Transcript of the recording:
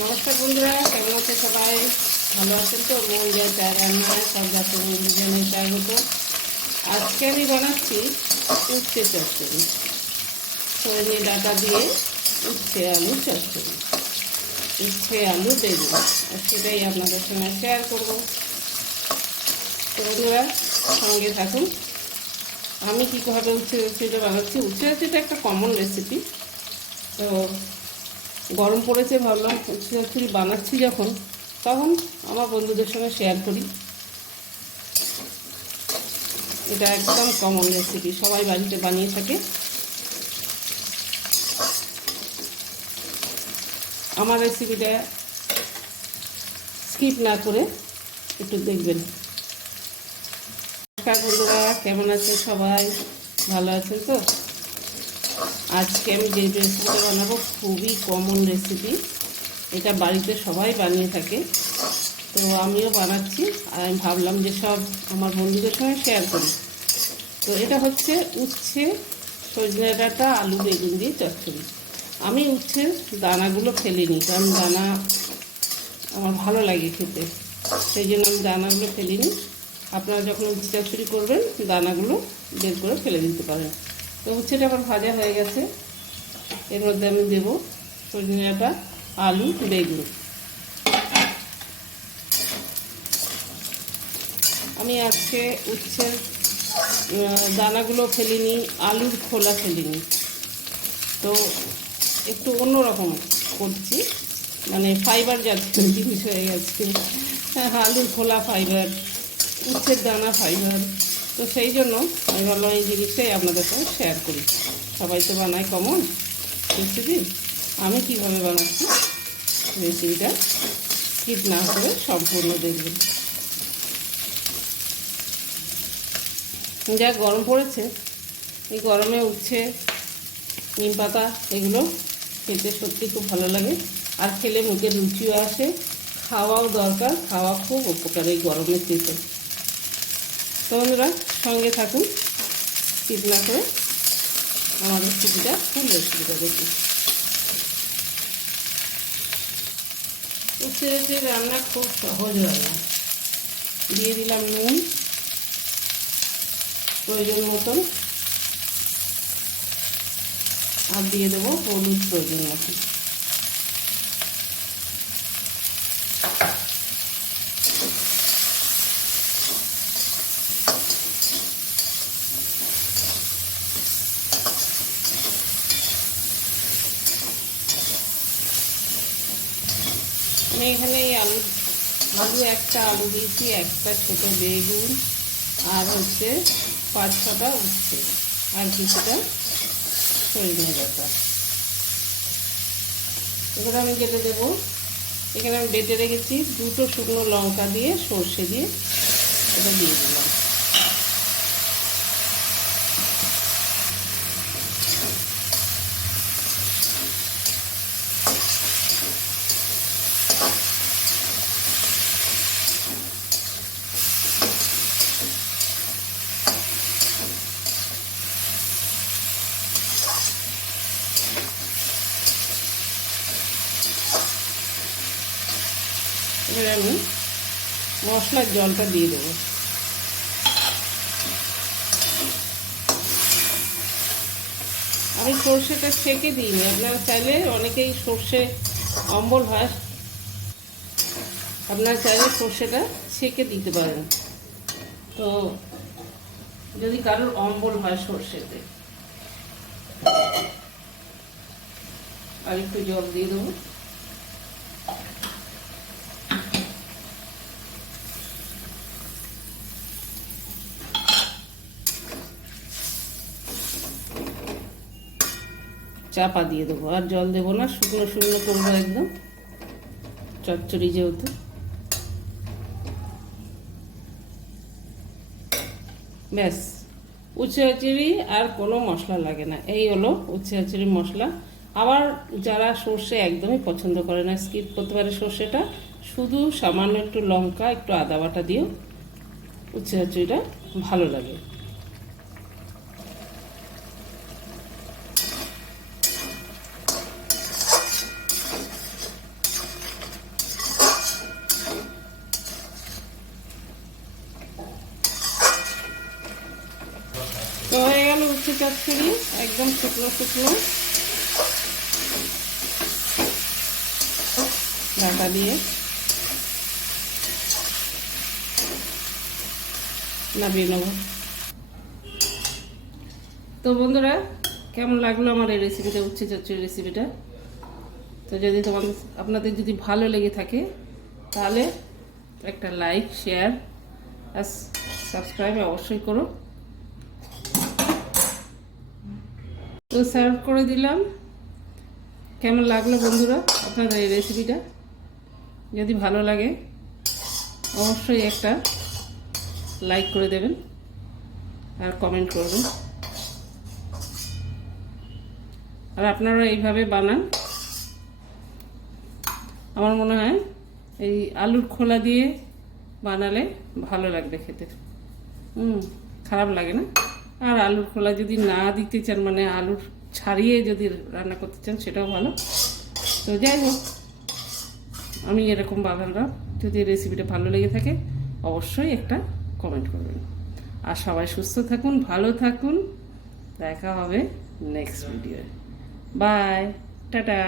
নমস্কার বন্ধুরা, কেমন আছে সবাই? ভালো আছেন তো? মন যায় চায় রান্নায় সব জাতীয় বন্ধুজনের স্বাগত। আজকে আমি বানাচ্ছি উচ্ছে চচ্চড়ি, সজনে ডাঁটা দিয়ে উচ্ছে আলু চচ্চড়ি, উচ্ছে আলু বেগুন, আর সেটাই আপনাদের সঙ্গে শেয়ার করব। তো বন্ধুরা সঙ্গে থাকুন। আমি কীভাবে উচ্ছে চচ্চড়িটা বানাচ্ছি। উচ্ছে চচ্চড়িটা একটা কমন রেসিপি। তো গরম পড়েছে, ভাবলাম উচ্ছে চচ্চড়ি বানাচ্ছি যখন, তখন আমার বন্ধুদের সঙ্গে শেয়ার করি। এটা একদম কমন রেসিপি, সবাই বাড়িতে বানিয়ে থাকে। আমার রেসিপিটা স্কিপ না করে একটু দেখবেন। নমস্কার বন্ধুরা, কেমন আছে সবাই? ভালো আছেন তো? আজকে আমি যে রেসিপিটা বানাবো খুবই কমন রেসিপি। এটা বাড়িতে সবাই বানিয়ে থাকে, তো আমিও বানাচ্ছি। আর আমি ভাবলাম যে সব আমার বন্ধুদের সঙ্গে শেয়ার করি। তো এটা হচ্ছে উচ্ছে সজনে ডাঁটা আলু বেগুন দিয়ে চচ্চড়ি। আমি উচ্ছের দানাগুলো ফেলিনি, কারণ দানা আমার ভালো লাগে খেতে, সেই জন্য আমি দানাগুলো ফেলিনি। আপনারা যখন উচ্ছে চচ্চড়ি করবেন দানাগুলো বের করে ফেলে দিতে পারেন। তো উচ্ছেটা আমার ভাজা হয়ে গেছে। এর মধ্যে আমি দেবো সজনে ডাঁটা আলু বেগুন। আমি আজকে উচ্ছের দানাগুলো ফেলিনি, আলুর খোলা ফেলিনি। তো একটু অন্যরকম করছি, মানে ফাইবার জাতীয় জিনিস হয়ে গেছে। আলুর খোলা ফাইবার, উচ্ছের দানা ফাইবার। তো সেই জন্য আমি ভাবলাম এই জিনিসটাই আপনাদের সঙ্গে শেয়ার করি। সবাই তো বানায় কমন রেসিপি, আমি কীভাবে বানাচ্ছি রেসিপিটা স্কিপ না করে সম্পূর্ণ দেখবেন। যা গরম পড়েছে, এই গরমে উচ্ছে নিম পাতা এগুলো খেতে সত্যি খুব ভালো লাগে, আর খেলে মুখে রুচিও আসে। খাওয়াও দরকার, খাওয়া খুব উপকার এই গরমের দিতে। তো বন্ধুরা সঙ্গে থাকুন, স্কিপ না করে আমার রেসিপিটা ফুল রেসিপিটা দেখুন। উচ্ছে রান্না খুব সহজ রান্না। দিয়ে দিলাম নুন প্রয়োজন মতন, আর দিয়ে দেবো হলুদ প্রয়োজন মতন। আমি এখানে এই আলু একটা আলু দিয়েছি, একটা ছোট বেগুন, আর হচ্ছে 5-6টা উচ্ছে, আর কিছুটা সজনে ডাঁটা। এবার আমি যেটা দেবো, এখানে আমি বেটে রেখেছি 2টো শুকনো লঙ্কা দিয়ে সর্ষে দিয়ে এটা দিয়ে দিলাম। এবার আমি মশলার জলটা দিয়ে দেবো। আমি সর্ষেটা ছেঁকে দিইনি, আপনারা চাইলে অনেকেই সর্ষে অম্বল হয়, আপনারা চাইলে সর্ষেটা ছেঁকে দিতে পারেন। তো যদি কারোর অম্বল হয় সর্ষেতে, আর একটু জল দিয়ে দেবো। চাপা দিয়ে দেবো, আর জল দেবো না, শুকনো শুকনো করবো একদম, চচ্চড়ি যেহেতু। ব্যাস, উচ্ছে চচ্চড়ি আর কোনো মশলা লাগে না। এই হলো উচ্ছে চচ্চড়ির মশলা। আবার যারা সর্ষে একদমই পছন্দ করে না, স্কিপ করতে পারে সর্ষেটা, শুধু সামান্য একটু লঙ্কা একটু আদা বাটা দিয়েও উচ্ছে চচ্চড়িটা ভালো লাগে। চচ্চড়ি, একদম শুকনো শুকনো ঢাকা দিয়ে নামিয়ে নেব। তো বন্ধুরা, কেমন লাগলো আমার এই রেসিপিটা, উচ্ছে চচ্চড়ি রেসিপিটা? তো যদি আপনাদের যদি ভালো লেগে থাকে তাহলে একটা লাইক, শেয়ার আর সাবস্ক্রাইব অবশ্যই করো। তো সার্ভ করে দিলাম। কেমন লাগলো বন্ধুরা আপনাদের এই রেসিপিটা? যদি ভালো লাগে অবশ্যই একটা লাইক করে দেবেন আর কমেন্ট করবেন। আর আপনারা এইভাবে বানান, আমার মনে হয় এই আলুর খোলা দিয়ে বানালে ভালো লাগবে খেতে। খারাপ লাগে না। আর আলুর খোলা যদি না দিতে চান, মানে আলুর ছাড়িয়ে যদি রান্না করতে চান, সেটাও ভালো। তো যাই হোক, আমি এরকম বানালাম। যদি রেসিপিটা ভালো লেগে থাকে অবশ্যই একটা কমেন্ট করবেন। আর সবাই সুস্থ থাকুন, ভালো থাকুন। দেখা হবে নেক্সট ভিডিওয়ে। By, tata.